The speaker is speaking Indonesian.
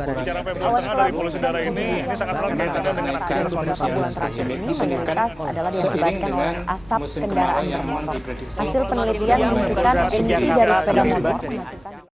Bicara Pemvisualisasian dari polusi udara ini sangat erat kaitannya dengan aktivitas manusia. Bulan terakhir ini mayoritas adalah diakibatkan oleh asap kendaraan bermotor. Hasil penelitian menunjukkan emisi dari sepeda motor menghasilkan